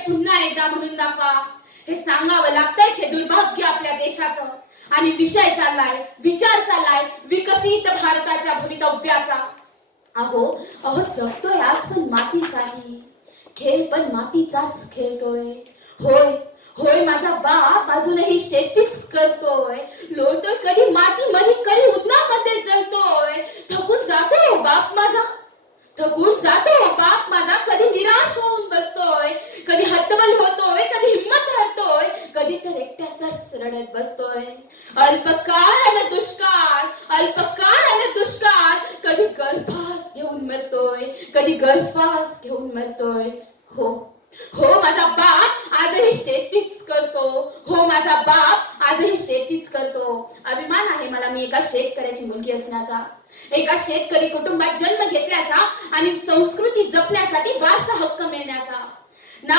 पुन्हा एकदा म्हणून दाखवा. हे सांगावं लागतंय हे दुर्भाग्य आपल्या देशाचं. आणि विषय चाललाय, विचार चाललाय विकसित भारताच्या भवितव्याचा. अहो अहो जगतोय आज पण मातीसाठी, खेळ पण मातीचाच खेळतोय. होय होय माझा बाप अजूनही शेतीच करतोय, लोळतोय कधी मातीमध्ये कधी उन्हामध्ये जळतोय. थकून जातोय बाप माझा, थकून जातो बाप माझा. कधी निराश होऊन बसतोय, कधी हतबल होतोय, कधी हिंमत हरतोय, कधी तर एकट्यातच रडत बसतोय. अल्पकाळ आणि दुष्काळ, अल्पकाळ आणि दुष्काळ. कधी गळफास घेऊन मरतोय, कधी गळफास घेऊन मरतोय. हो हो माझा बाप आजही शेतीच करतो, हो माझा बाप आजही शेतीच करतो. अभिमान आहे मला मी एका शेतकऱ्याची मुलगी असण्याचा, एका शेतकरी कुटुंबात जन्म घेतल्याचा आणि संस्कृती जपण्यासाठी वारसा हक्क मिळण्याचा. ना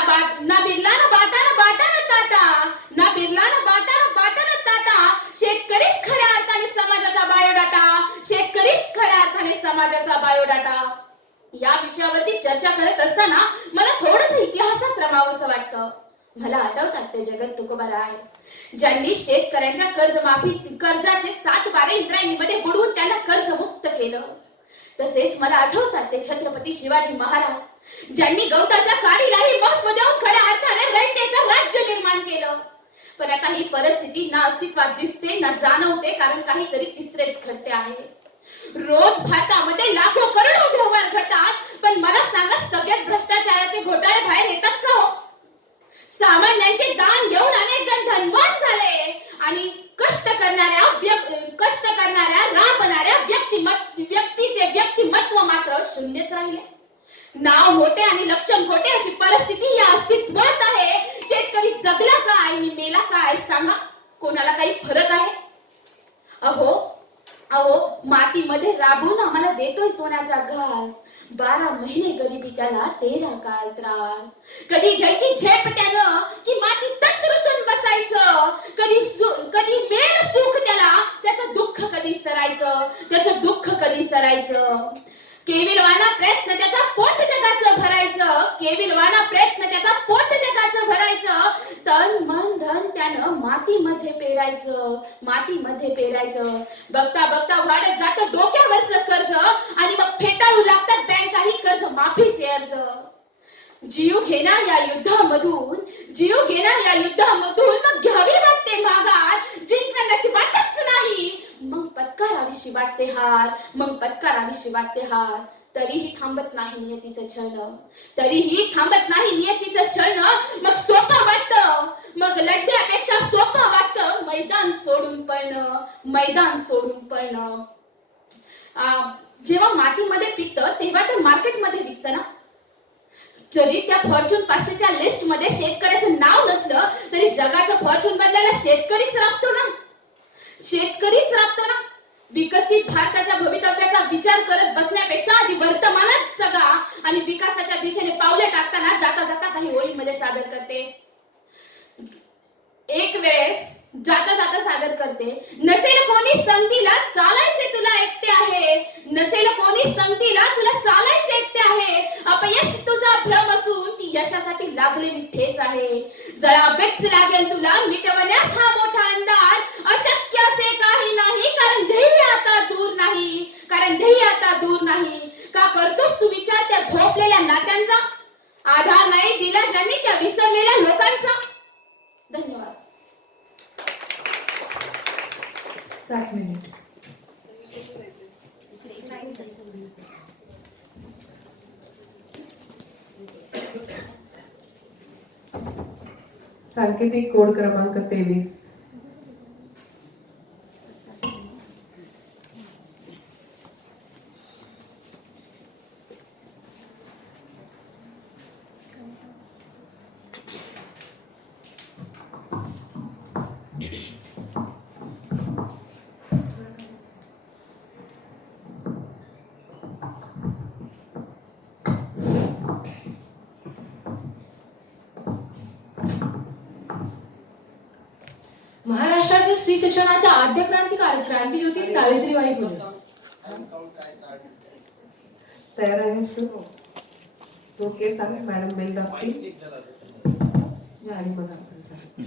बिरला ना बाटा ना बाटा ना ताटा, ना बिरला ना बाटा ना बाटा ना ताटा. शेतकरीच खऱ्या अर्थाने समाजाचा बायोडाटा, शेतकरीच खऱ्या अर्थाने समाजाचा बायोडाटा. या विषयावरती चर्चा करत असताना मला थोडंसं इतिहासात रमावंसं वाटतं. मला आठवतात ते जगत तुकोबाराय, ज्यांनी शेतकऱ्यांच्या कर्जाचे 7 बारे इंद्रायणीमध्ये बुडवून त्यांना कर्जमुक्त केलं. तसेच मला आठवतात ते छत्रपती शिवाजी महाराज, ज्यांनी गवताच्या काडीलाही महत्त्व देऊन खऱ्या अर्थाने रयतेचं राज्य निर्माण केलं. पण आता ही परिस्थिती ना अस्तित्वात दिसते ना जाणवते, कारण काहीतरी तिसरेच घडते आहे. रोज भारतामध्ये लाखो करोडो व्यवहार घडतात, पण मला सांगा सगळ्यात भ्रष्टाचाराचे घोटाळे बाहेर येतात का हो? सामान्यांचे दान घेऊन अनेक जण धनवान झाले आणि कष्ट करणाऱ्या राबणाऱ्या व्यक्तीचे व्यक्तिमत्व मात्र शून्यच राहिले. नाव मोठे आणि लक्षण खोटे अशी परिस्थिती या अस्तित्वात आहे. शेतकरी जगला काय आणि मेला काय सांगा, कोणाला काही फरक आहे? अहो अहो मातीमध्ये राबून आम्हाला देतोय सोन्याचा घास. 12 महिने गरिबी त्याला 13 काळ त्रास. कधी घ्यायची झेप त्यानं की मातीतच रुतून बसायचं. कधी मिळेल सुख त्याला, त्याचं दुःख कधी सरायचं, त्याचं दुःख कधी सरायचं. केविलवाना प्रयत्न त्याचा पोट जगाचं भरायचं, केविलवाना प्रयत्न त्याचा पोट जगाचं भरायचं. तन मन धन त्यानं मातीमध्ये पेरायचं, मातीमध्ये पेरायचं. बघता बघता वाढत जातं डोक्यावरचं कर्ज आणि मग फेटाळू लागतात बँकाही कर्ज माफीचे अर्ज. जीव घेणार या युद्धामधून, जीव घेणार या युद्धामधून मग घ्यावी वाटते माघार. जिंकण्याची वाटच नाही, मग पत्काराविषयी वाटते हार, मग पत्काराविषयी वाटते हार. तरीही थांबत नाही नियतीचं छळणं, तरीही थांबत नाही नियतीचं छळणं. मग सोपं वाटतं, मग लढण्यापेक्षा सोपं वाटतं मैदान सोडून पळणं, मैदान सोडून पळणं. जेव्हा मातीमध्ये पिकतं तेव्हा ते मार्केटमध्ये विकतं ना. जरी त्या फॉर्च्यून 500च्या लिस्ट मध्ये शेतकऱ्याचं नाव नसलं तरी जगाचं फॉर्च्यून बदलायला शेतकरीच राबतो ना, शेतकरीच राबतो ना. विकसित भारताच्या भवितव्याचा विचार करत बसण्यापेक्षा आधी वर्तमानात जगा आणि विकासाच्या दिशेने पावले टाकताना जाता जाता काही ओळींमध्ये सादर करते. एक वेळेस जाता जाता सादर करते. नसेल कोणी संगतीला चालायचे तुला एकटे आहे, नसेल कोणी संगतीला तुला चालायचे एकटे आहे. अपयश तुझा भ्रम असून ती यशासाठी लागलेली ठेच आहे. जरा वेच लागेल तुला मिटवण्यास हा मोठा अंधार. अशक्य असे काही नाही, कारण ध्येय आता दूर नाही, कारण ध्येय आता दूर नाही. का करतोस तू विचार त्या झोपलेल्या नात्यांचा, आधार नाही दिला ज्यांनी त्या विसरलेल्या लोकांचा. धन्यवाद. 7 मिनिट. सांकेतिक कोड क्रमांक 23. महाराष्ट्रातील स्त्री शिक्षणाच्या आद्य क्रांतिज्योती सावित्रीबाई फुले. तयार आहेस तू? ओके सांग मॅडम बेल दाखवली. आणि मग आपण जाऊ.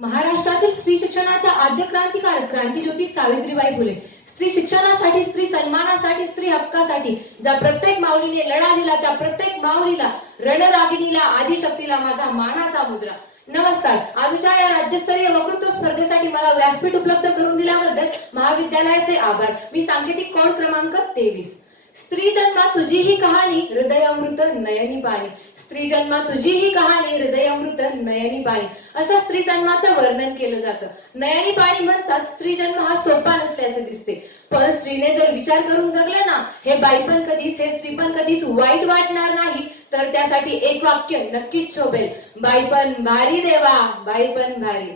महाराष्ट्रातील स्त्री शिक्षणाच्या आद्य क्रांतिकारक क्रांतीज्योती सावित्रीबाई फुले स्त्री शिक्षणासाठी, स्त्री सन्मानासाठी, स्त्री हक्कासाठी ज्या प्रत्येक माऊलीने लढा दिला, त्या प्रत्येक माऊलीला, रणरागिणीला, आदिशक्तीला माझा मानाचा मुजरा. नमस्कार. आजच्या या राज्यस्तरीय वक्तृत्व स्पर्धेसाठी मला व्यासपीठ उपलब्ध करून दिल्याबद्दल महाविद्यालयाचे आभार. मी सांकेतिक कोड क्रमांक 23. स्त्री जन्मा तुझी ही कहाणी, हृदय अमृत नयनी पाणी. स्त्री जन्मा तुझी ही कहाणी, हृदय अमृत नयनी पाणी, असं स्त्री जन्माचं वर्णन केलं जातं. नयनी पाणी म्हणतात स्त्री जन्म हा सोपा नसल्याचे दिसते, पण स्त्रीने जर विचार करून जगलं ना, हे बाईपण कधीच, हे स्त्रीपण कधीच वाईट वाटणार नाही. तर त्यासाठी एक वाक्य नक्कीच शोभेल, बाईपण भारी देवा, बाईपण भारी.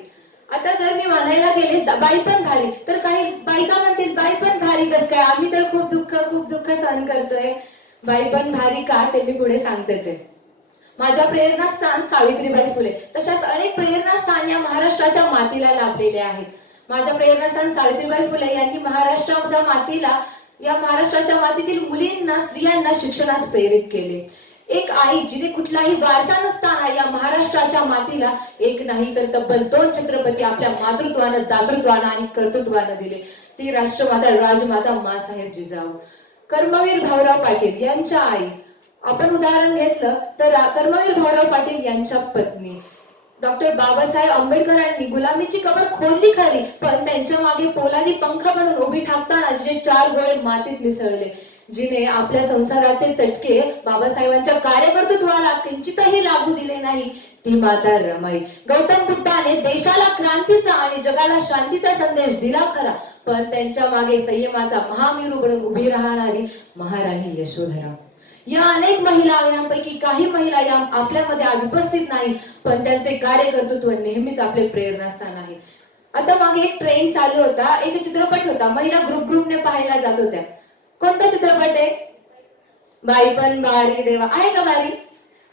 आता जर मी म्हणायला गेले बाई पण भारी, तर काही बायका म्हणतील बाई पण भारी कस काय, आम्ही तर खूप दुःख सहन करतोय. बाई पण भारी का, ते मी पुढे सांगतेच आहे. माझ्या प्रेरणास्थान सावित्रीबाई फुले, तशाच अनेक प्रेरणास्थान या महाराष्ट्राच्या मातीला लाभलेले आहेत. माझ्या प्रेरणास्थान सावित्रीबाई फुले यांनी महाराष्ट्राच्या मातीला, या महाराष्ट्राच्या मातीतील मुलींना, स्त्रियांना शिक्षणास प्रेरित केले. एक आई जिने कुठलाही वारसा नसताना या महाराष्ट्राच्या मातीला एक नाही तर तब्बल 2 छत्रपती आपल्या मातृत्वानं, दातृत्वानं आणि कर्तृत्वानं दिले. ती राष्ट्रमाता राजमाता माँसाहेब जिजाऊ. कर्मवीर भाऊराव पाटील यांच्या आई, आपण उदाहरण घेतलं तर कर्मवीर भाऊराव पाटील यांच्या पत्नी डॉक्टर बाबासाहेब आंबेडकरांनी गुलामीची कबर खोदली खरी, पण त्यांच्या मागे पोलादी पंख बनून उभी ठाकताना जे 4 गोळे मातीत मिसळले, जिने आपल्या संसाराचे चटके बाबासाहेबांच्या कार्यकर्तृत्वाला किंचितही लागू दिले नाही, ती माता रमाई. गौतम बुद्धाने देशाला क्रांतीचा आणि जगाला शांतीचा संदेश दिला खरा, पण त्यांच्या मागे संयमाचा महामेरू बनून उभी राहणारी महाराणी यशोधरा. या अनेक महिला, यांपैकी काही महिला या आपल्यामध्ये आज उपस्थित नाही, पण त्यांचे कार्यकर्तृत्व नेहमीच आपले प्रेरणास्थान आहे. आता मागे एक ट्रेंड चालू होता, एक चित्रपट होता, महिला ग्रुपने पाहायला जात होत्या. कोणता चित्रपट आहे? बाई पण भारी देवा. आहे का भारी?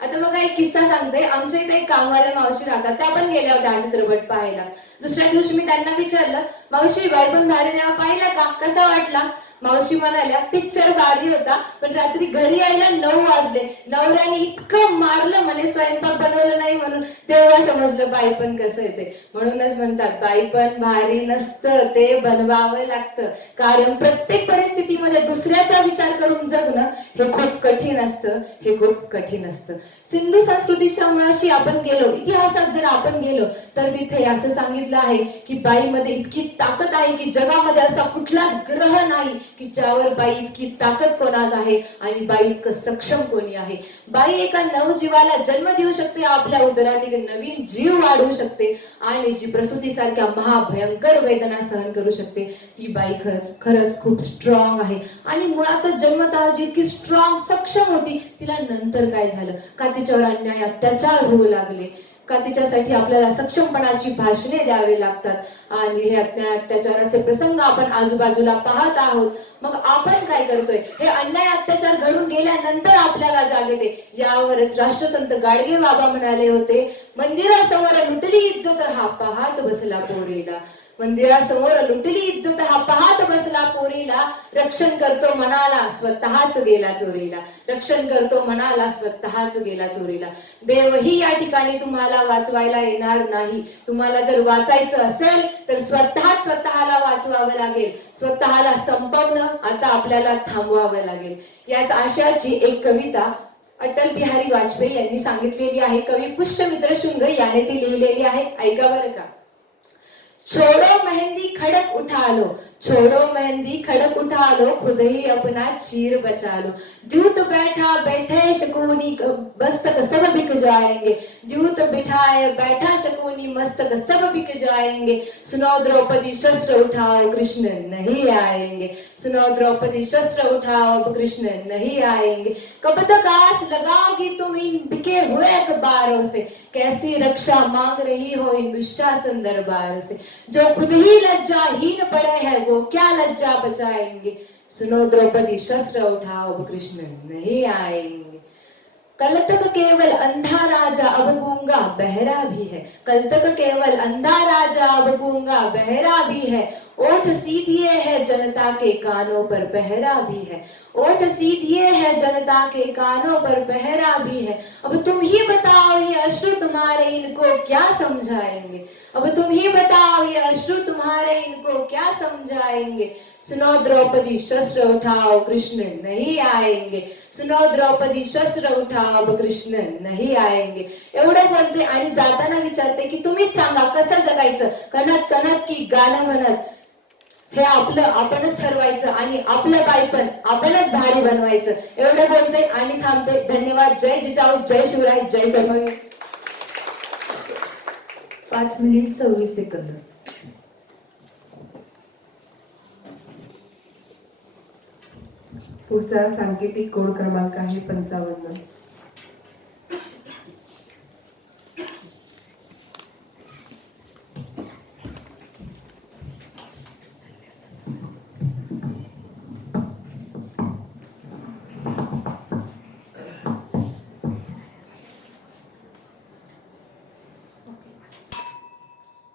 आता बघा एक किस्सा सांगते. आमच्या इथे एक कामवाल्या मावशी राहतात, त्या पण गेल्या होत्या हा चित्रपट पाहायला. दुसऱ्या दिवशी मी त्यांना विचारलं, मावशी बाई पण भारी देवा पाहिला का, कसा वाटला? मावशी म्हणाल्या, पिक्चर भारी होता, पण रात्री घरी यायला 9 वाजले, नवऱ्याने इतकं मारलं म्हणे, स्वयंपाक बनवलं नाही म्हणून, तेव्हा समजलं बाई पण कसं येते. म्हणूनच म्हणतात बाई पण भारी नसतं, ते बनवावं लागतं. कारण प्रत्येक परिस्थितीमध्ये दुसऱ्याचा विचार करून जगणं हे खूप कठीण असतं, हे खूप कठीण असतं. सिंधू संस्कृतीच्या मुळाशी आपण गेलो, इतिहासात जर आपण गेलो तर तिथे असं सांगितलं आहे की बाईमध्ये इतकी ताकद आहे की जगामध्ये असा कुठलाच ग्रह नाही की ज्यावर बाई इतकी ताकद कोणात आहे आणि बाई इतकं सक्षम कोणी आहे. बाई एका नवजीवाला जन्म देऊ शकते, आपल्या उदरात एक नवीन जीव वाढवू शकते आणि जी प्रसूतीसारख्या महाभयंकर वेदना सहन करू शकते, ती बाई खरंच खूप स्ट्रॉंग आहे. आणि मुळातच जन्मतः जी इतकी स्ट्रॉंग, सक्षम होती, तिला नंतर काय झालं? का तिच्यावर अन्याय, अत्याचार होऊ लागले? का तिच्यासाठी आपल्याला सक्षमपणाची भाषणे द्यावे लागतात? आणि हे अत्याचाराचे प्रसंग आपण आजूबाजूला पाहत आहोत. मग आपण काय करतोय? हे अन्याय, अत्याचार घडून गेल्यानंतर आपल्याला जाग येते. यावरच राष्ट्रसंत गाडगे बाबा म्हणाले होते, मंदिरासमोर लुटली इज्जत हा पाहत बसला पोरीला. मंदिरासमोर लुटली इज्जत हा पाहत बसला पोरीला, रक्षण करतो मनाला स्वतःच गेला चोरीला. रक्षण करतो मनाला स्वतःच गेला चोरीला. देवही या ठिकाणी तुम्हाला वाचवायला येणार नाही. तुम्हाला जर वाचायचं असेल तर स्वतःला वाचवावं लागेल. स्वतःला संपवणं आता आपल्याला थांबवावं लागेल. याच आशयाची एक कविता अटल बिहारी वाजपेयी यांनी सांगितलेली आहे. कवी पुष्यमित्र शुंग याने ती लिहिलेली आहे. ऐका बरं का. छोड़ो मेहंदी खड़क उठा लो, छोड़ो मेहंदी खड़क उठा लो, खुद ही अपना चीर बचा लो. द्यूत बैठा बैठे शकुनी मस्तक सब बिक जाएंगे, द्यूत बिठाए बैठा शकुनी मस्तक सब बिक जाएंगे. सुनो द्रौपदी शस्त्र उठाओ कृष्ण नहीं आएंगे, सुनो द्रौपदी शस्त्र उठाओ कृष्ण नहीं आएंगे. कब तक आस लगाओगी तुम इन बिके हुए अखबारों से, कैसी रक्षा मांग रही हो इन दुशासन दरबार से. जो खुद ही लज्जाहीन पड़े हैं वो क्या लज्जा बचाएंगे, सुनो द्रौपदी शस्त्र उठाओ अब कृष्ण नहीं आएंगे. कल तक केवल अंधा राजा अब गूंगा बहरा भी है, कल तक केवल अंधा राजा अब गूंगा बहरा भी है. ओठ सीधिए है जनता के कानों पर पहरा भी है, ओठ सीधिए है जनता के कानों पर पहरा भी है। अब तुम ही बताओ ये अश्रु तुम्हारे इनको क्या समझाएंगे, अब तुम ही बताओ ये अश्रु तुम्हारे इनको क्या समझाएंगे। सुनो द्रौपदी शस्त्र उठाओ कृष्ण नहीं आएंगे, सुनो द्रौपदी शस्त्र उठाओ अब कृष्ण नाही आएंगे. एवढं बोलते आणि जाताना विचारते की तुम्हीच सांगा कसं जगायचं, कणत कणत की गाणं म्हणत. हे आपलं आपणच ठरवायचं आणि आपलं बाईपण आपणच भारी बनवायचं. एवढं बोलते आणि थांबते. धन्यवाद. जय जिजाऊ, जय शिवराय, जय धर्मवीर. 5 minute 26 second. पुढचा सांकेतिक कोड क्रमांक आहे 55.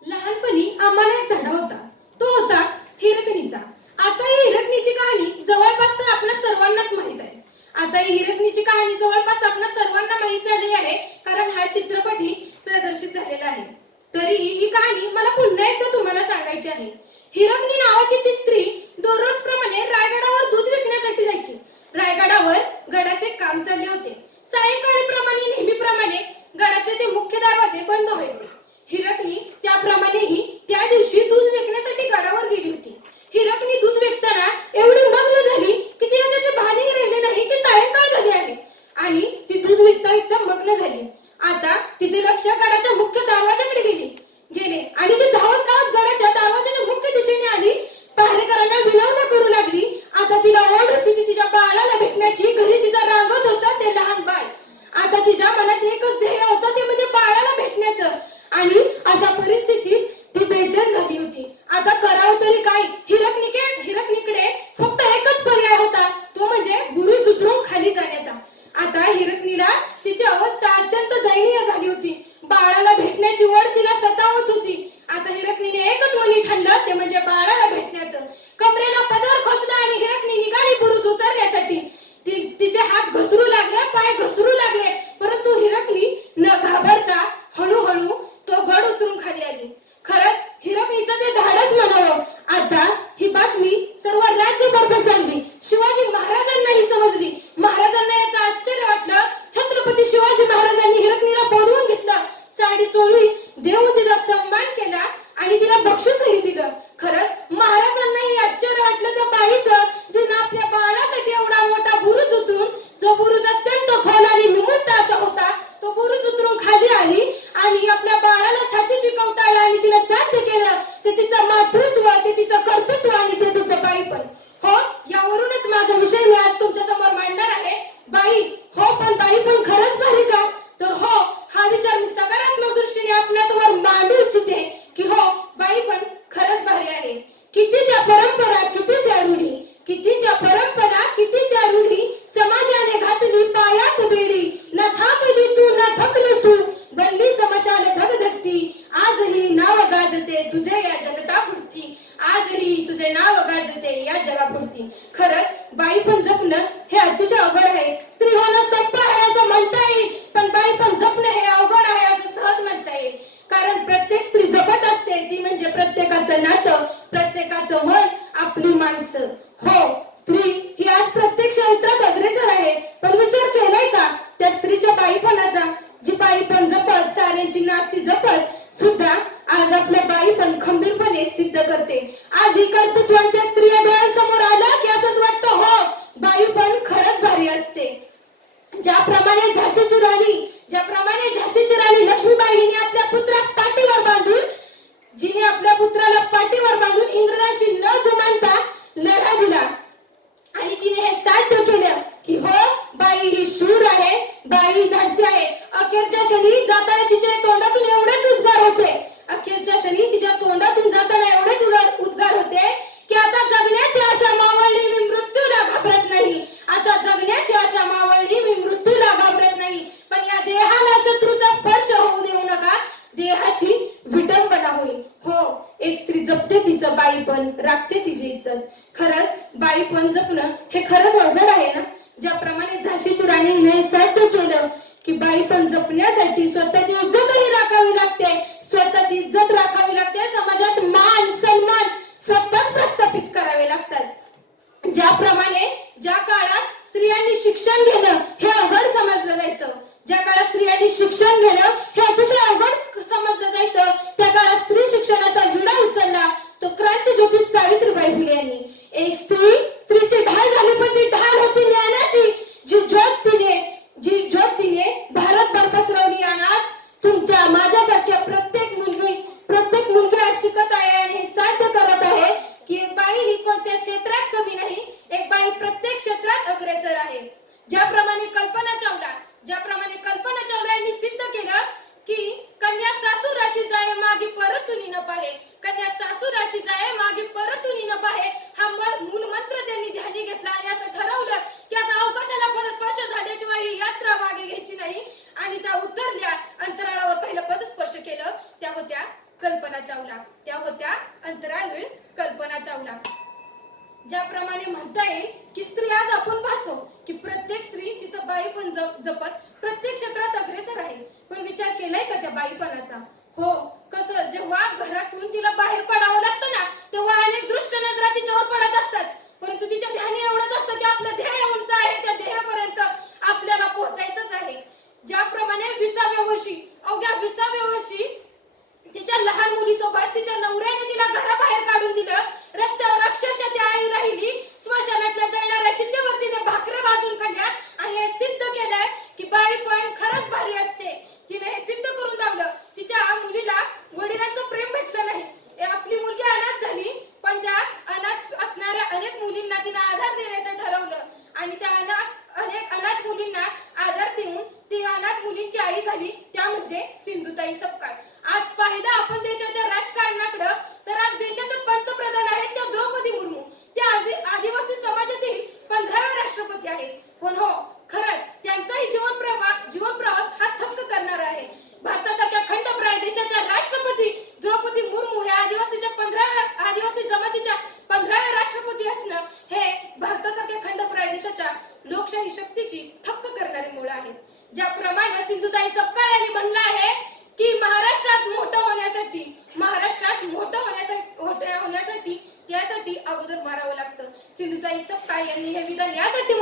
लहानपणी आम्हाला एक धडा होता, तो होता हिरकणीचा. आता ही हिरकणीची कहाणी जवळपास तर आपल्या सर्वांनाच माहित आहे. आता ही हिरकणीची कहाणी जवळपास आपल्या सर्वांना माहित झाली आहे, कारण हा चित्रपटही प्रदर्शित झालेला आहे. तरीही ही कहाणी मला पुन्हा एकदा तुम्हाला सांगायची आहे. हिरकणी नावाची ती स्त्री दररोज प्रमाणे रायगडावर दूध विकण्यासाठी जायची. रायगडावर गडाचे काम चालले होते. सायंकाळी प्रमाणे नेहमीप्रमाणे गडाचे ते मुख्य दरवाजे बंद व्हायचे. हिरकणी त्याप्रमाणेही त्या दिवशी दूध विकण्यासाठी गडावर गेली होती. हिरकणी दूध विकताना एवढी मग्न झाली की तिला त्याचे भानही राहिले नाही की सायंकाळ झाली आहे आणि ती दूध विकता विकता मग्न झाली. आता तिचे लक्ष गडाच्या मुख्य दरवाजाकडे गेले आणि ती धावत धावत गडाच्या दरवाजाच्या मुख्य दिशेने आली. पहारेकरांना विनवण्या करू लागली. आता तिला ओढ होती की तिच्या बाळाला भेटण्याची. घरी तिचा रांगत होतं ते लहान बाळ. आता तिच्या मनात एकच ध्येय होतं, ते म्हणजे बाळाला भेटण्याचं. आणि अशा परिस्थितीत ती बेचैन झाली होती. आता करावं तरी काय? हिरकणीकडे फक्त एकच पर्याय होता, तो म्हणजे बुरुज उतरून खाली जाण्याचा. आता हिरकणीला तिची अवस्था अत्यंत दयनीय झाली होती. बाळाला भेटण्याची ओढ तिला सतावत होती. आता हिरकणीने एकच मनी ठणलं, ते म्हणजे बाळाला भेटण्याचं. कमरेला पदर खोचला आणि हिरकणी निघाली बुरुज उतरण्यासाठी. तिचे हात घसरू लागले, पाय घसरू लागले, परंतु हिरकणी न घाबरता हळूहळू तो गड उतरून खाली आली. खरंच हिरकणीचं ते धाडस म्हणावं. आता ही बातमी सर्व राज्यभर पसरली. शिवाजी महाराजांनाही समजली. महाराजांना याचं आश्चर्य वाटलं. छत्रपती शिवाजी महाराजांनी हिरकणीला बोलवून घेतलं. साडी चोळी देऊन तिचा सन्मान केला आणि तिला बक्षीसही दिलं. खरंच महाराजांनाही आश्चर्य वाटलं त्या बाईचं, जिने आपल्या बाळासाठी एवढा मोठा बुरुज उतरून, जो बुरुज अत्यंत खोल आणि निमुळत असा होता, तो बुरुज उतरून खाली आली आणि आपल्या बाळाला छातीशी कवटाळलं आणि तिला साध्य केलं. ते तिचं मातृत्व, ते तिचं कर्तृत्व आणि ते तिचं बाईपण. हो, यावरूनच माझा विषय मी आज तुमच्या समोर मांडणार आहे. बाई हो, पण बाईपण खरंच भारी का? तर हो, हा विचार मी सकारात्मक दृष्टीने आपल्यासमोर मांडू इच्छिते की हो, बाईपण खरंच भारी आहे. किती त्या परंपरा, किती त्या रूढी, किती त्या परंपरा, किती त्या रूढी समाजाने घातली पायात बेडी. न थांबली तू, न थकली तू, बनली समशाल धगधगती. आजही नाव गाजते तुझे या जगतापुरती, आजही तुझे नाव गाजते या जगापुरती. खरंच बाईपण जपणं हे अतिशय अवघड आहे. स्त्री होणं सोपं आहे असं म्हणता येईल, पण बाईपण जपणं हे अवघड आहे असं सहज म्हणता येईल. कारण प्रत्येक स्त्री जपत असते, ती म्हणजे प्रत्येकाचं नातं, प्रत्येकाचं मन, आपली माणसं. हो, स्त्री ही आज प्रत्येक क्षेत्रात अग्रेसर आहे, पण विचार केलाय का त्या स्त्रीच्या बाईपणाचा? जी बाईपण जपत, साऱ्यांची नाती जपत सुद्धा आज आपल्या बाईपण खंबीरपणे सिद्ध करते. आज ही कर्तृत्व त्या स्त्रिया डोळ्यांसमोर आलं की असंच वाटतं, हो, बाईपण खरंच भारी असते. ज्याप्रमाणे झाशीची राणी लक्ष्मीबाई हिने आपल्या पुत्राला पाठीवर बांधून इंग्रजांशी न जुमानता लढा दिला आणि तिने हे साध्य केलं की हो, बाई ही शूर आहे, बाई धाडसी आहे. अखेरच्या क्षणी जाताना तिच्या तोंडातून एवढेच उद्गार होते की आता जगण्याची आशा मावळली, मी मृत्यूला घाबरत नाही. आता जगण्याची आशा मावळली, मी मृत्यूला घाबरत नाही. पण या देहाला शत्रूचा स्पर्श होऊ देऊ नका, देहाची विटंबना होईल. हो, एक स्त्री जपते तिचं बाईपण, राखते तिची इज्जत. खरंच बाई पण जपणं हे खरंच अवघड आहे ना. ज्याप्रमाणे झाशीची राणी हिने साध्य केलं की बाई पण जपण्यासाठी स्वतःची इज्जतही राखावी लागते, स्वतःची इज्जत राखावी लागते, समाजात मान सन्मान स्वतःच प्रस्थापित करावे लागतात. ज्याप्रमाणे ज्या काळात स्त्रियांनी शिक्षण घेणं हे अवघड समजलं जायचं, ज्या काळात स्त्रियांनी शिक्षण घेणं हे अतिशय अवघड समजलं जायचं, त्या काळात स्त्री शिक्षणाचा विडा उचलला तो क्रांतीज्योती सावित्रीबाई फुले यांनी. एक स्त्रीची ढाल झाली, पण ती ढाल होती ज्ञानाची. जी ज्योत तिने भारतभर पसरवली. आणि आज तुमच्या माझ्यासारख्या प्रत्येक मुलगी आज शिकत आहे आणि हे साध्य करत आहे की एक बाई ही कोणत्या क्षेत्रात कमी नाही, एक बाई प्रत्येक क्षेत्रात अग्रेसर आहे. ज्याप्रमाणे कल्पना चावला यांनी सिद्ध केलं की कन्या सासू राशी जाय मागे परतुनी न पाहे, कन्या सासू राशी जाय मागे परतुनी न पाहे हा मूल मंत्र त्यांनी ध्यानी घेतला आणि असं ठरवलं की आता अवकाशाला पदस्पर्श झाल्याशिवाय ही यात्रा मागे घ्यायची नाही. आणि त्या उतरल्या, अंतराळावर पहिलं पदस्पर्श केलं. त्या होत्या कल्पना चावला, त्या होत्या अंतराळवीर कल्पना चावला. ज्याप्रमाणे म्हणता येईल की स्त्री आज आपण पाहतो की प्रत्येक स्त्री तिचं बाईपण जपत प्रत्येक क्षेत्रात अग्रेसर आहे. पण विचार केलाय का त्या बाईपणाचा? हो, कसं जेव्हा घरातून तिला बाहेर पडावं लागतं ना, तेव्हा अनेक दृष्ट नजरा तिच्यावर पडत असतात. परंतु तिच्या ध्यानी एवढंच असतं की आपलं ध्येय उंच आहे, त्या ध्येयापर्यंत आपल्याला पोहोचायचंच आहे. ज्याप्रमाणे 20व्या वर्षी तिच्या लहान मुलीसोबत तिच्या नवऱ्याने तिला घराबाहेर काढून दिलं. रस्त्यावर अक्षरशः ती आई राहिली. स्मशानातल्या जळणाऱ्या चितेवर तिने भाकऱ्या भाजून खाल्ल्या आणि हे सिद्ध केलंय की बाई पण खरंच भारी असते. तिने हे सिद्ध करून दाखवलं. तिच्या मुलीला वडिलांचं प्रेम भेटलं नाही. आपली मुलगी अनाथ झाली, पण त्या अनाथ असणाऱ्या अनेक मुलींना तिने आधार देण्याचं ठरवलं आणि त्या अनेक अनाथ मुलींना आधार देऊन ती अनाथ मुलींची आई झाली, त्या म्हणजे सिंधुताई सपकाळ. आज पाहिलं आपण देशाच्या राजकारणाकडे, तर आज देशाचे पंतप्रधान आहेत त्या द्रौपदी मुर्मू. त्या आदिवासी समाजातील 15व्या राष्ट्रपती आहेत. पण हो, खरंच त्यांचाही जीवन प्रवास हा थक्क करणारा आहे. भारतासारख्या खंडप्राय देशाच्या राष्ट्रपती द्रौपदी मुर्मू या आदिवासी जमातीच्या 15व्या राष्ट्रपती असणं हे भारतासारख्या खंडप्राय देशाच्या लोकशाही शक्तीची थक्क करणारी मुळे आहेत. ज्याप्रमाणे सिंधुताई सपकाळ यांनी म्हणलं आहे की महाराष्ट्रात मोठं होण्यासाठी त्यासाठी अगोदर मारावं लागतं. सिंधुताई सपकाळ यांनी हे विधान यासाठी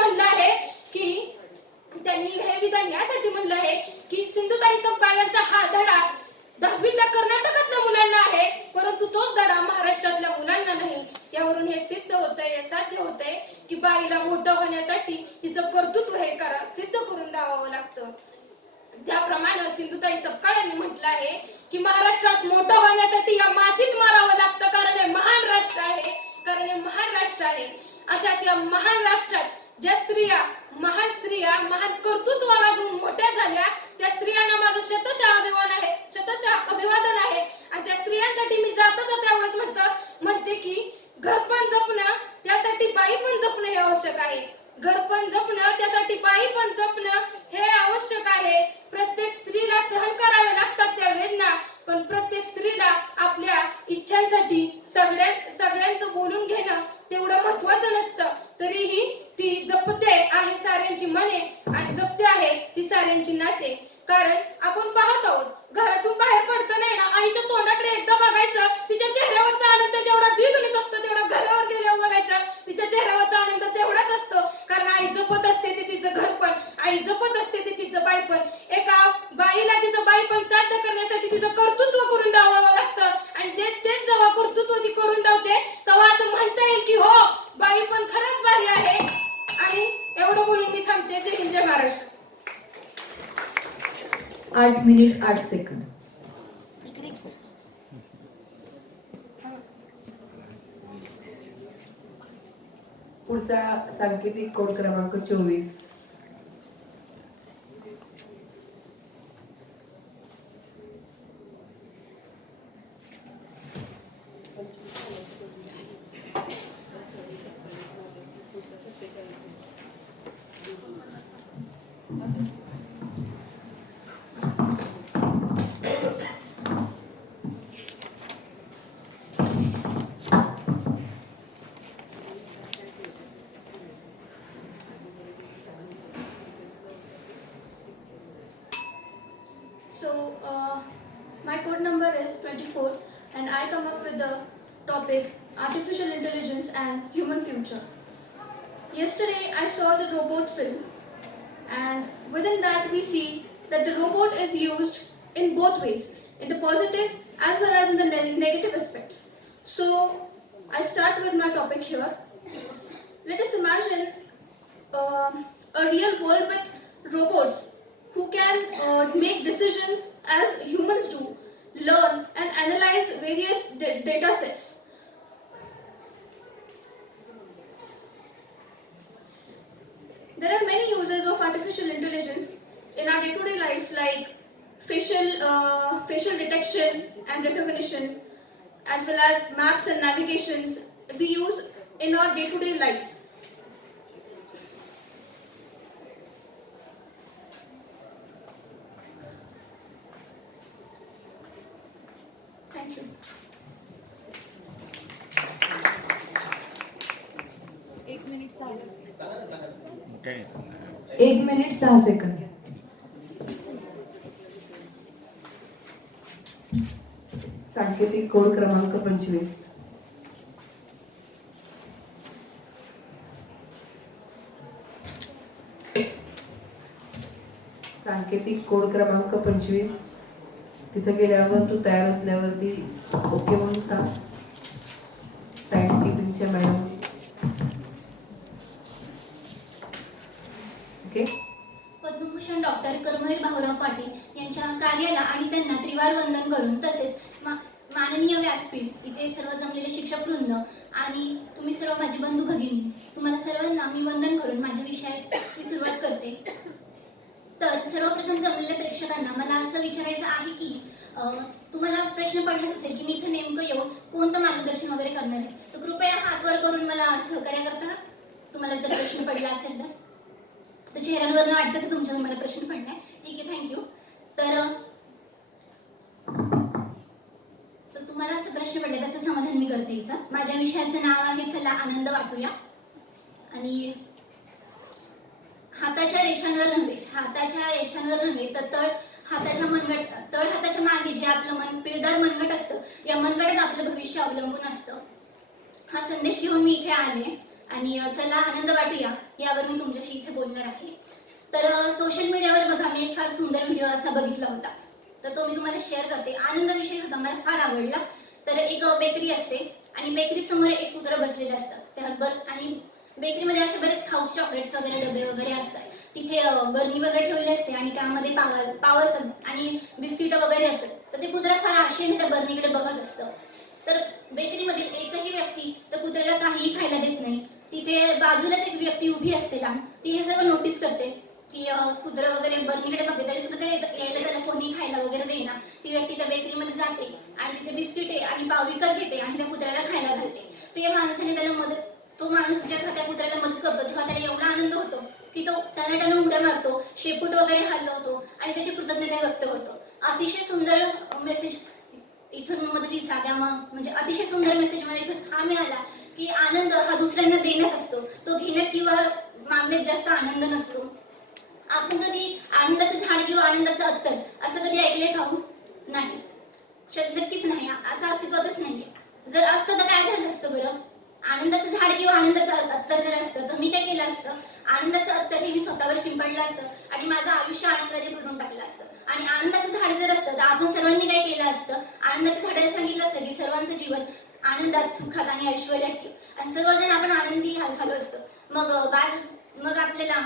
म्हणलं आहे की सिंधुताई सपकाळ यांचा हा धडा 10वीतल्या कर्नाटकातल्या मुलांना आहे, परंतु तोच धडा महाराष्ट्रातल्या मुलांना नाही. यावरून हे सिद्ध होतंय, हे साध्य होतंय की बाईला मोठं होण्यासाठी तिचं कर्तृत्व हे सिद्ध करून दाखवावं लागतं. त्याप्रमाणे सिंधुताई सपकाळ यांनी म्हटलं आहे की महाराष्ट्रात मोठं होण्यासाठी या मातीत मारावं लागतं, कारण हे महान राष्ट्र आहे. अशाच या महान राष्ट्रात ज्या महान स्त्रिया महान कर्तृत्वाला मोठ्या झाल्या, त्या स्त्रियांना माझं शतशः अभिवादन आहे. आणि त्या स्त्रियांसाठी मी जाता एवढंच म्हणते की घर पण जपणं त्यासाठी बाई पण जपणं हे आवश्यक आहे. घर पण जपणं त्यासाठी बाई पण जपणं हे आवश्यक आहे. प्रत्येक स्त्रीला सहन करावे लागतात त्या वेदना, पण प्रत्येक स्त्रीला आपल्या इच्छांसाठी सगळ्यांचं बोलून घेणं तेवढं महत्वाचं नसतं. तरीही ती जपते आहे साऱ्यांची मने आणि जपते आहे ती साऱ्यांची नाते. कारण आपण पाहत आहोत, घरातून बाहेर पडतं नाही ना, आईच्या तोंडाकडे एकदा बघायचं, तिच्या चेहऱ्यावरचा आनंद जेवढा द्विगुणित असतो तेवढा घरावर गेल्यावर बघायचं तिच्या चेहऱ्यावरचा आनंद तेवढाच असतो. कारण आई जपत असते ती तिचं घर पण, आई जपत असते ती तिचं बाई पण. एका बाईला तिचं बाई पण साध्य करण्यासाठी तिचं कर्तृत्व करून दाखवावं लागतं. आणि तेच जेव्हा कर्तृत्व ती करून दावते तेव्हा असं म्हणता येईल की हो, बाई पण खरंच भारी आहे. आणि एवढं बोलून मी थांबते. जय हिंद, जय महाराष्ट्र. 8 minute 8 second. पुढचा सांकेतिक कोड क्रमांक 24. So, my code number is 24, and I come up with the topic Artificial Intelligence and Human Future. Yesterday, I saw the robot film, and within that, we see that the robot is used in both ways, in the positive as well as in the negative aspects. So, I start with my topic here. Let us imagine a real world with robots who can make decisions as humans do, learn and analyze various data sets. There are many uses of artificial intelligence in our day-to-day life, like facial detection and recognition, as well as maps and navigations we use in our day-to-day lives. Thank you. Okay. 1 minute 6 second. सांकेतिक code क्रमांक 25. सांकेतिक code क्रमांक 25. तिथे गेल्यावर तू तयार असल्यावरती okay म्हणून सांग. टाइम कीपिंगचे madam. Okay. Padma Bhushan doctor Karmaveer Bhaurao Patil यांच्या कार्याला आणि त्यांना त्रिवार वंदन करून तसेच माननीय व्यासपीठ इथे सर्व जमलेले शिक्षक वृंद आणि तुम्ही सर्व माझी बंधू भगिनी तुम्हाला सर्वांना मी वंदन करून माझ्या विषयाची सुरुवात करते. तर सर्वप्रथम जमलेल्या प्रेक्षकांना मला असं विचारायचं आहे की तुम्हाला प्रश्न पडलाच असेल की मी इथं नेमकं येऊन कोणतं मार्गदर्शन वगैरे करणार आहे. तर कृपया हात वर करून मला सहकार्य करता का? तुम्हाला जर प्रश्न पडला असेल तर चेहऱ्यांवरनं वाटतंच तुमच्या मला प्रश्न पडलाय. ठीक आहे, थँक्यू. तर तुम्हाला असं प्रश्न पडले त्याचं समाधान मी करते इथं. माझ्या विषयाचं नाव आहे चला आनंद वाटूया. आणि हाताच्या रेषांवर नव्हे तर तळ हाताच्या मागे जे आपलं पिळदार मनगट असतं या मनगटात आपलं भविष्य अवलंबून असतं. हा संदेश घेऊन मी इथे आले आणि चला आनंद वाटूया यावर मी तुमच्याशी इथे बोलणार आहे. तर सोशल मीडियावर बघा मी एक फार सुंदर व्हिडिओ असा बघितला होता, तर तो मी तुम्हाला शेअर करते. आनंदाविषयी होता, मला फार आवडला. तर एक बेकरी असते आणि बेकरी समोर एक कुत्रं बसलेलं असतं त्यावर आणि बेकरीमध्ये असे बरेच खाऊस चॉकलेट्स वगैरे डबे वगैरे असतात. तिथे बरणी वगैरे ठेवली असते आणि त्यामध्ये पाव असतात आणि बिस्किटं वगैरे असतात. तर ते कुत्रं फार आशेने त्या बरणीकडे बघत असतं. तर बेकरीमधील एकही व्यक्ती त्या कुत्र्याला काहीही खायला देत नाही. तिथे बाजूलाच एक व्यक्ती उभी असते लांब, ती हे सर्व नोटीस करते की कुत्रं वगैरे बरणीकडे बघते तरी सुद्धा ते यायला त्याला कोणी खायला वगैरे देईना. ती व्यक्ती त्या बेकरीमध्ये जाते आणि तिथे बिस्किटे आणि पाव विकत घेते आणि त्या कुत्र्याला खायला घालते. ते माणसाने त्याला तो माणूस जेव्हा त्या कुत्र्याला मदत करतो तेव्हा त्याला एवढा आनंद होतो की तो त्याला उड्या मारतो, शेपूट वगैरे हलवतो आणि त्याची कृतज्ञता व्यक्त करतो. अतिशय सुंदर मेसेज इथून मदतीचा म्हणजे अतिशय सुंदर मेसेज मला इथून हा मिळाला की आनंद हा दुसऱ्यांना देण्यात असतो, तो घेण्यात किंवा मागण्यात जास्त आनंद नसतो. आपण कधी आनंदाचं झाड किंवा आनंदाचं अत्तर असं कधी ऐकले का? नाही, नक्कीच नाही. असं अस्तित्वातच नाहीये. जर असतं तर काय झालं असतं बरं? आनंदाचं झाड किंवा आनंदाचं अत्तर जर असतं तर मी काय केलं असतं? आनंदाचं अत्तर हे मी स्वतःवर शिंपडलं असतं आणि माझं आयुष्य आनंदाने भरून टाकलं असतं. आणि आनंदाचं झाड जर असतं तर आपण सर्वांनी काय केलं असतं? आनंदाच्या झाडाला सांगितलं असतं की सर्वांचं जीवन आनंदात, सुखात आणि ऐश्वर्यात ठेव आणि सर्वजण आपण आनंदी झालो असतो. मग आपल्याला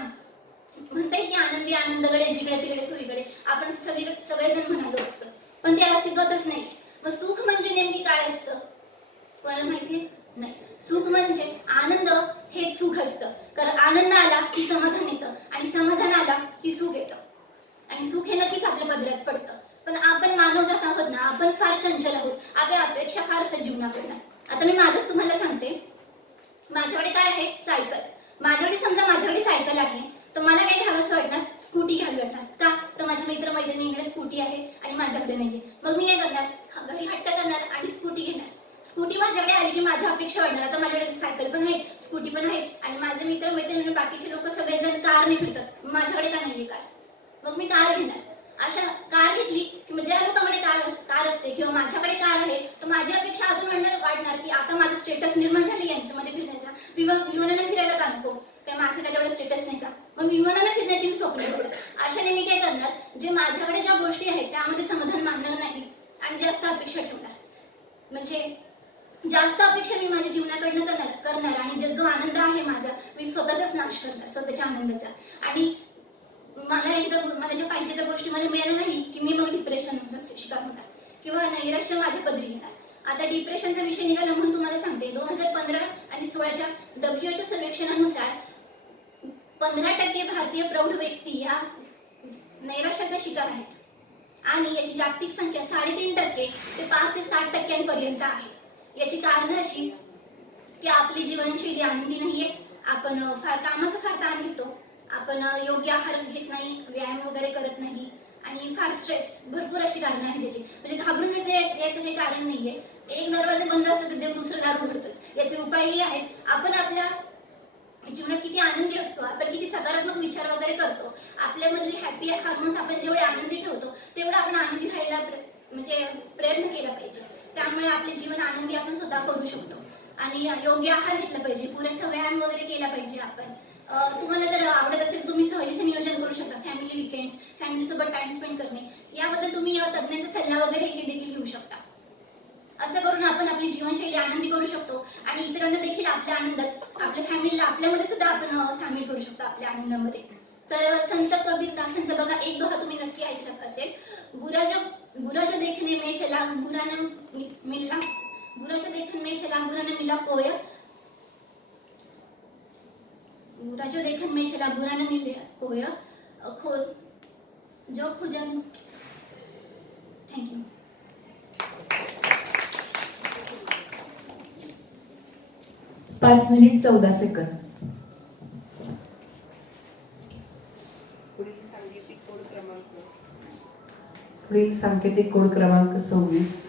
म्हणता येईल की आनंदी आनंदकडे जिकडे तिकडे सोयीकडे आपण सगळेजण म्हणालो असतो, पण ते अस्तित्वातच नाही. मग सुख म्हणजे नेमकी काय असतं? कोणाला माहितीये? नाही. सुख म्हणजे आनंद हेच सुख असतं. कारण आनंद आला की समाधान येतं आणि समाधान आला की सुख येतं आणि सुख हे नक्कीच आपल्या पदरात पडतं. पण आपण मानवजात आहोत ना, आपण फार चंचल आहोत. आपल्या अपेक्षा फार जीवनाकडनं. आता मी माझंच तुम्हाला सांगते. माझ्याकडे काय आहे? सायकल. माझ्याकडे सायकल आहे तर मला काय घ्यावंसं वाटणार? स्कूटी घ्यावी वाटणार. का? तर माझ्या मित्रमैत्रिणींकडे स्कूटी आहे आणि माझ्याकडे नाहीये. मग मी काय करणार? घरी हट्ट करणार आणि स्कूटी घेणार. स्कूटी माझ्याकडे आली की माझ्या अपेक्षा वाढणार. आता माझ्याकडे सायकल पण आहे, स्कूटी पण आहे आणि माझे मित्रमैत्रिणी बाकीचे लोक सगळेजण कारने फिरतात. माझ्याकडे का नाहीये कार? मग मी कार घेणार. अशा कार घेतली की ज्या लोकांकडे कार असते किंवा माझ्याकडे कार आहे, तर माझी अपेक्षा अजून वाढणार की आता माझं स्टेटस निर्माण झाली यांच्यामध्ये फिरण्याचा. विमानानं फिरायला का नको? काय माझं काय तेवढं स्टेटस नाही का? मग विमानानं फिरण्याची मी स्वप्न बघते. अशाने मी काय करणार, जे माझ्याकडे ज्या गोष्टी आहेत त्यामध्ये समाधान मानणार नाही आणि जास्त अपेक्षा ठेवणार. म्हणजे जास्त अपेक्षा मी माझ्या जीवनाकडनं करणार आणि जो आनंद आहे माझा, मी स्वतःचाच नाश करणार, स्वतःच्या आनंदाचा. आणि मला ज्या पाहिजे त्या गोष्टी मला मिळाल्या नाही की मी मग डिप्रेशनचा शिकार होणार किंवा नैराश्य माझ्या पदरी येणार. आता डिप्रेशनचा विषय निघाला म्हणून तुम्हाला सांगते, 2015 आणि 16च्या WHO सर्वेक्षणानुसार 15% भारतीय प्रौढ व्यक्ती या नैराश्याचा शिकार आहेत आणि याची जागतिक संख्या 3.5% ते 5 ते 60% आहे. याची कारणं अशी की आपली जीवनशैली आनंदी नाहीये, आपण कामाचा फार ताण घेतो, आपण योग्य आहार घेत नाही, व्यायाम वगैरे करत नाही आणि फार स्ट्रेस, भरपूर अशी कारणं आहेत त्याची. म्हणजे घाबरून याचं काही कारण नाहीये. एक दरवाजे बंद असतं तर देव दुसरं दार उघडतच. याचे उपायही आहेत. आपण आपल्या जीवनात किती आनंदी असतो, आपण किती सकारात्मक विचार वगैरे करतो, आपल्यामधली हॅपी हार्मोन्स आपण जेवढे आनंदी ठेवतो तेवढं आपण आनंदी राहायला प्रयत्न केला पाहिजे. त्यामुळे आपले जीवन आनंदी आपण स्वतः करू शकतो. आणि योग्य आहार घेतला पाहिजे, पुरेसा व्यायाम वगैरे केला पाहिजे आपण. तुम्हाला जर आवडत असेल तुम्ही सहलीचं नियोजन करू शकता, फॅमिली विकेंड्स, फॅमिलीसोबत टाइम स्पेंड करणे, याबद्दल तुम्ही तज्ञांचा सल्ला वगैरे हे देखील घेऊ शकता. असं करून आपण आपली जीवनशैली आनंदी करू शकतो आणि इतरांना देखील आपल्या आनंदात, आपल्या फॅमिलीला आपल्यामध्ये सुद्धा आपण सामील करू शकतो आपल्या आनंदामध्ये. तर संत कबीरदासांचा बघा एक दोहा तुम्ही नक्की ऐकलं असेल, बुरा जो देखने में चला बुरा न मिला, बुरा जो देखने में चला बुरा न मिला कोय, बुरा जो देखने में चला बुरा न मिला कोय, जो खुजन. थँक्यू. पाच मिनिट 14 सेकंद. पुढील सांकेतिक कोड क्रमांक 26.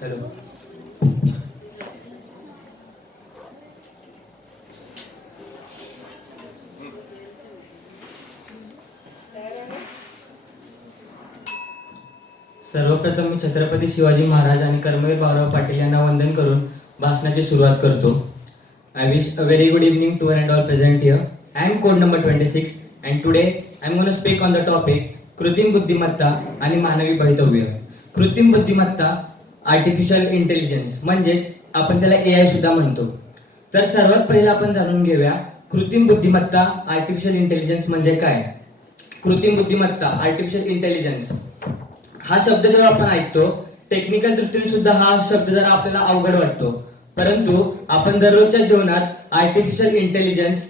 हॅलो. सर्वप्रथम मी छत्रपती शिवाजी महाराज आणि कर्मवीर बाळासाहेब पाटील यांना वंदन करून भाषणाची सुरुवात करतो. I wish a very good evening to one and all present here. I am code number 26 and today I am going to speak on the topic कृत्रिम बुद्धिमत्ता आणि मानवी भवितव्य. कृत्रिम बुद्धिमत्ता, आर्टिफिशियल इंटेलिजन्स, म्हणजेच आपण त्याला AI सुद्धा म्हणतो. तर सर्वात पहिला आपण जाणून घेऊया कृत्रिम बुद्धिमत्ता, आर्टिफिशियल इंटेलिजन्स म्हणजे काय. कृत्रिम बुद्धिमत्ता, आर्टिफिशियल इंटेलिजन्स हा शब्द जेव्हा आपण ऐकतो, टेक्निकल दृष्टीने सुद्धा हा शब्द जरा आपल्याला अवघड वाटतो, परंतु आपण दररोजच्या जीवनात आर्टिफिशियल इंटेलिजन्स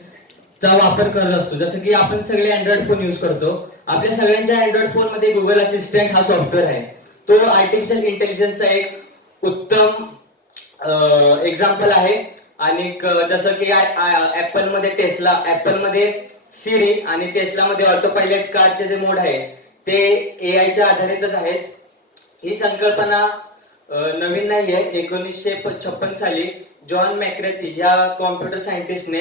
चा वापर करत असतो. जसं की आपण सगळे अँड्रॉइड फोन यूज करतो, आपल्या सगळ्यांच्या अँड्रॉइड फोन मध्ये गुगल असिस्टंट हा सॉफ्टवेअर आहे. तो आर्टिफिशियल इंटेलिजन्सचा एक उत्तम एक्झाम्पल आहे. आणि जसं की ऍपल मध्ये टेस्ला, ऍपल मध्ये सिरी आणि टेस्ला मध्ये ऑटो पायलट कारचे जे मोड आहे ते एआयच्या आधारितच आहेत. ही संकल्पना नवीन नाहीये. 1956 साली जॉन मॅक्रेथी या कॉम्प्युटर सायंटिस्टने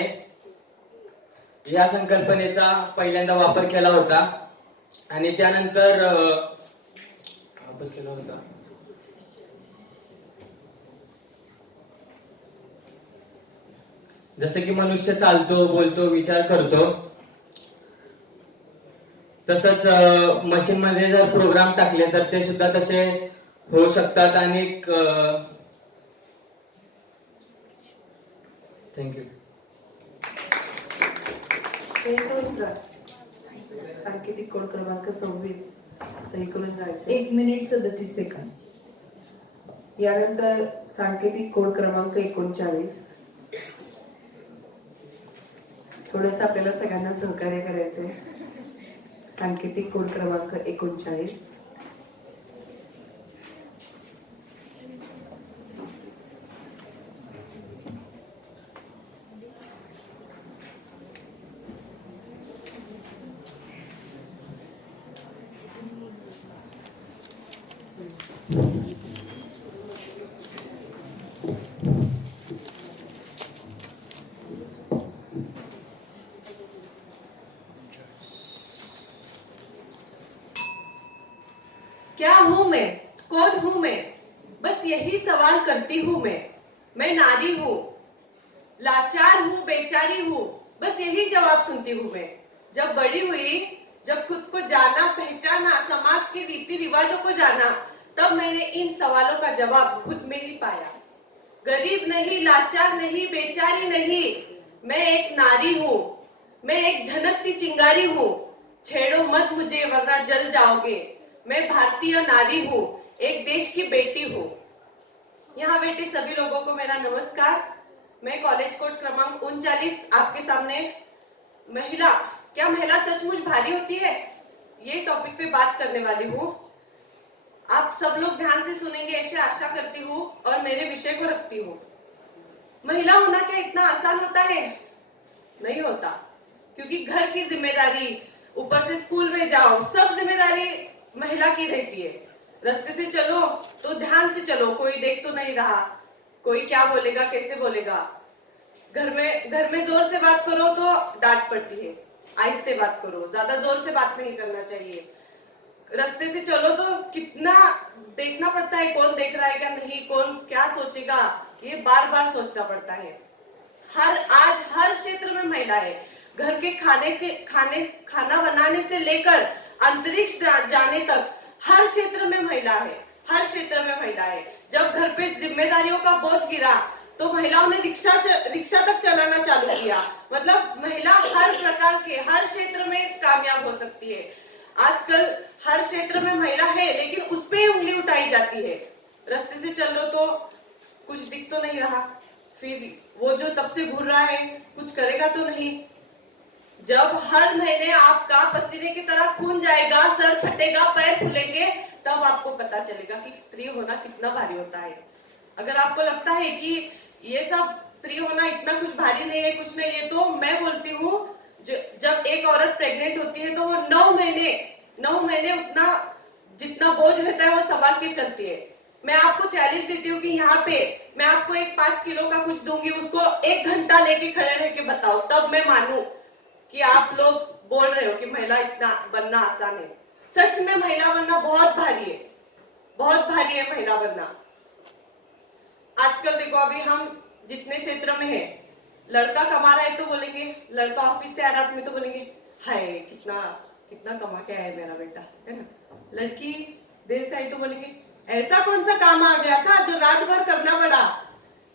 या संकल्पनेचा पहिल्यांदा वापर केला होता आणि त्यानंतर वापर केला होता. जसं की मनुष्य चालतो, बोलतो, विचार करतो, तसंच मशीन मध्ये जर प्रोग्राम टाकले तर ते सुद्धा तसे होऊ शकतात. आणि थँक्यू. सांकेतिक कोड क्रमांक 26. सही करून जायचं. 1 मिनिट 37 सेकंद. यानंतर सांकेतिक कोड क्रमांक 39. थोडंसं आपल्याला सगळ्यांना सहकार्य करायचंय. सांकेतिक कोड क्रमांक 39. क्या हूँ मैं, कौन हूँ मैं, बस यही सवाल करती हूँ मैं नारी हूँ, लाचार हूँ, बेचारी हूँ, बस यही जवाब सुनती हूँ मैं। जब बड़ी हुई, जब खुद को जाना, पहचाना, समाज के रीति रिवाजों को जाना, तब मैंने इन सवालों का जवाब खुद में ही पाया। गरीब नहीं, लाचार नहीं, बेचारी नहीं, मैं एक नारी हूँ, मैं एक झनकती चिंगारी हूँ, छेड़ो मत मुझे वरना जल जाओगे। मैं भारतीय नारी हूँ, एक देश की बेटी हूँ। यहाँ बैठे सभी लोगों को मेरा नमस्कार। मैं कॉलेज कोड क्रमांक 39 आपके सामने महिला, क्या महिला सचमुच भारी होती है, ये टॉपिक पे बात करने वाली हूँ। आप सब लोग ध्यान से सुनेंगे ऐसे आशा करती हूँ और मेरे विषय को रखती हूँ। महिला होना क्या इतना आसान होता है? नहीं होता, क्योंकि घर की जिम्मेदारी, ऊपर से स्कूल में जाओ, सब जिम्मेदारी महिला की रहती है। रास्ते से चलो तो ध्यान से चलो, कोई देख तो नहीं रहा, कोई क्या बोलेगा, कैसे बोलेगा। घर में जोर से बात करो तो डांट पड़ती है, आहिस्ते बात करो, ज्यादा जोर से बात नहीं करना चाहिए। रास्ते से चलो तो कितना देखना पड़ता है, कौन देख रहा है क्या नहीं, कौन क्या सोचेगा, ये बार बार सोचना पड़ता है। आज हर क्षेत्र में महिला है। घर के खाना बनाने से लेकर अंतरिक्ष जाने तक हर क्षेत्र में महिला है, हर क्षेत्र में महिला है। जब घर पे जिम्मेदारियों का बोझ गिरा तो महिलाओं ने रिक्शा तक चलाना चालू किया। मतलब महिला हर प्रकार के, हर क्षेत्र में कामयाब हो सकती है। आजकल हर क्षेत्र में महिला है, लेकिन उस पे उंगली उठाई जाती है। रास्ते से चल लो तो कुछ दिख तो नहीं रहा, फिर वो जो तब से घूर रहा है कुछ करेगा तो नहीं। जब हर महीने आपका पसीने की तरह खून जाएगा, सर फटेगा, पैर फूलेंगे, तब आपको पता चलेगा कि स्त्री होना कितना भारी होता है। अगर आपको लगता है कि ये सब स्त्री होना इतना कुछ भारी नहीं है, कुछ नहीं है, तो मैं बोलती हूँ जब एक औरत प्रेग्नेंट होती है तो वो 9 महीने उतना जितना बोझ रहता है वो संभाल के चलती है। मैं आपको चैलेंज देती हूँ कि यहाँ पे मैं आपको एक 5 किलो का कुछ दूंगी, उसको 1 घंटा लेके खड़े रह के बताओ, तब मैं मानू कि आप लोग बोल रहे हो कि महिला इतना बनना आसान है। सच में महिला बनना बहुत भारी है, बहुत भारी है महिला बनना। आजकल देखो, अभी हम जितने क्षेत्र में है, लड़का कमा रहा है तो बोलेंगे, लड़का ऑफिस से आ रहा तो बोलेंगे हाय कितना कमा के आया मेरा बेटा, है ना। लड़की देर से आई तो बोलेंगे ऐसा कौन सा काम आ गया था जो रात भर करना पड़ा।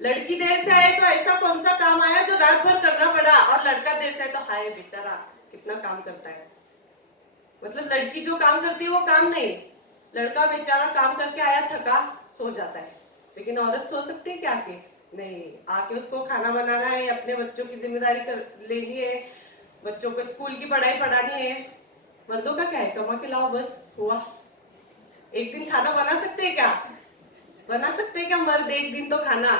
लड़की देर से आए तो ऐसा कौन सा काम आया जो रात भर करना पड़ा, और लड़का देर से आए तो हाय बेचारा कितना काम करता है। मतलब लड़की जो काम करती है वो काम नहीं, लड़का बेचारा काम करके आया थका सो जाता है। लेकिन औरत सो सकती है क्या आके? नहीं, आके उसको खाना बनाना है, अपने बच्चों की जिम्मेदारी लेनी है, बच्चों को स्कूल की पढ़ाई पढ़ानी है। मर्दों का क्या है, कमा के लाओ बस हुआ। एक दिन खाना बना सकते हैं क्या? बना सकते हैं क्या मर्द एक दिन तो खाना?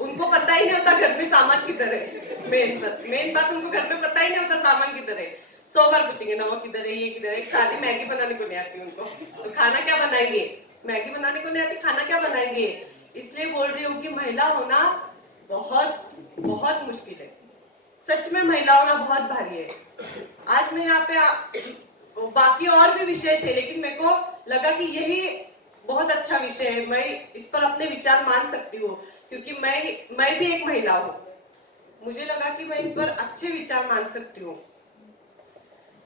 उनको पता ही नहीं होता घर में सामान किधर है। मेन बात उनको घर में पता ही नहीं होता सामान किधर है। 100 बार पूछेंगे नमक किधर है, ये किधर है। एक सादी मैगी बनाने को नहीं आती उनको, तो खाना क्या बनाएंगे? मैगी बनाने को नहीं आती, खाना क्या बनाएंगे? इसलिए बोल रही हूँ कि महिला होना बहुत बहुत मुश्किल है। सच में महिला होना बहुत भारी है। आज मैं यहाँ पे बाकी और भी विषय थे, लेकिन मेरे को लगा कि यही बहुत अच्छा विषय है, मैं इस पर अपने विचार मान सकती हूँ, क्योंकि मैं भी एक महिला हूँ। मुझे लगा कि मैं इस पर अच्छे विचार मान सकती हूँ।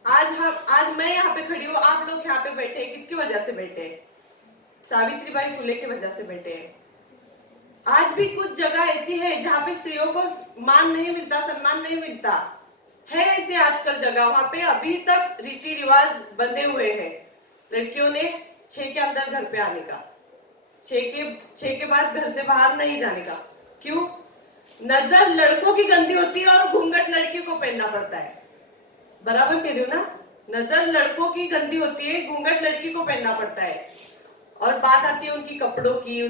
आज मैं यहाँ पे खड़ी हूँ, आप लोग यहाँ पे बैठे, किसकी वजह से बैठे? सावित्रीबाई फुले की वजह से बैठे हैं। आज भी कुछ जगह ऐसी है जहाँ पे स्त्रियों को मान नहीं मिलता, सम्मान नहीं मिलता है। ऐसे आजकल जगह वहां पे अभी तक रीति रिवाज बंधे हुए हैं, लड़कियों ने 6 के अंदर घर पे आने का। छह के बाद घर से बाहर नहीं जाने का। क्यों? नजर लड़कों की गंदी होती है और घूंघट लड़की को पहनना पड़ता है। बराबर कह रही हूँ ना? नजर लड़कों की गंदी होती है, घूंघट लड़की को पहनना पड़ता है। और बात आती है उनकी कपड़ों की,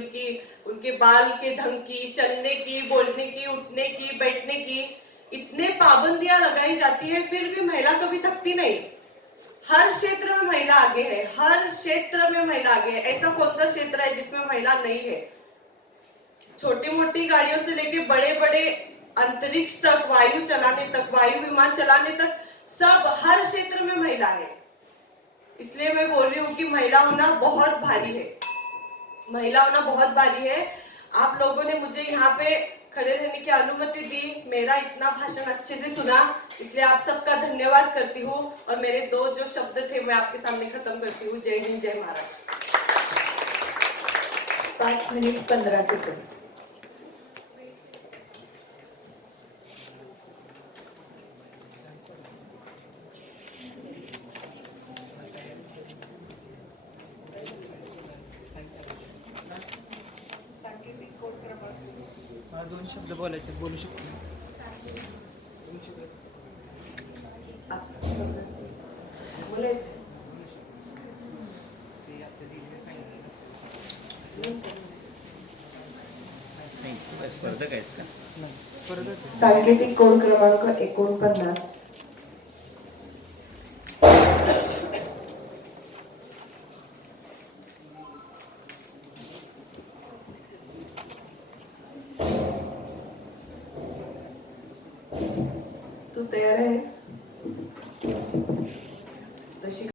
उनके बाल के ढंग की, चलने की, बोलने की, उठने की, बैठने की, इतने पाबंदियां लगाई जाती है, फिर भी महिला कभी थकती नहीं। हर क्षेत्र में महिला आगे है, हर क्षेत्र में महिला आगे है। ऐसा कौन सा क्षेत्र है जिसमें महिला नहीं है? छोटी मोटी गाड़ियों से लेके बड़े बड़े अंतरिक्ष तक, वायु चलाने तक, वायु विमान चलाने तक, सब हर क्षेत्र में महिला है। इसलिए मैं बोल रही हूँ कि महिला होना बहुत भारी है, महिला होना बहुत भारी है। आप लोगों ने मुझे यहाँ पे खड़े रहने की अनुमति दी, मेरा इतना भाषण अच्छे से सुना, इसलिए आप सबका धन्यवाद करती हूँ। और मेरे दो जो शब्द थे मैं आपके सामने खत्म करती हूँ। जय हिंद, जय महाराष्ट्र। 5 minute 15 second. मला 2 शब्द बोलायचे, बोलू शकतो. बोलायचं. स्पर्धक आहेस का? सांकेतिक कोड क्रमांक 49. तू तयार आहे